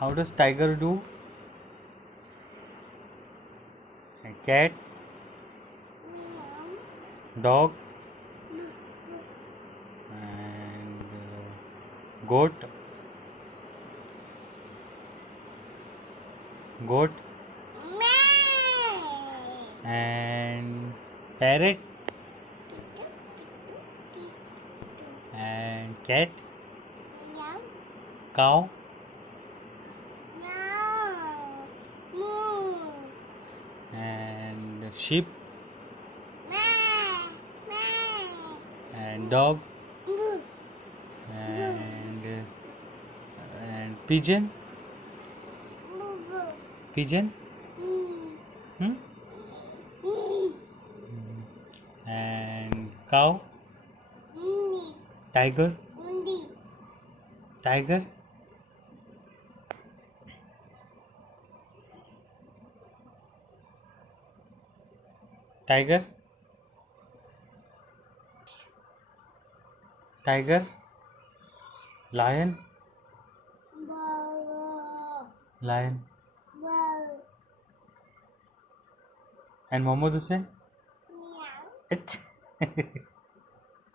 How does tiger do? A cat, dog, and goat, goat, and parrot, and cat, cow, and sheep, and dog, and pigeon, pigeon, hmm? And cow, tiger, tiger, tiger, tiger, lion, lion, and Mohammad Hussain.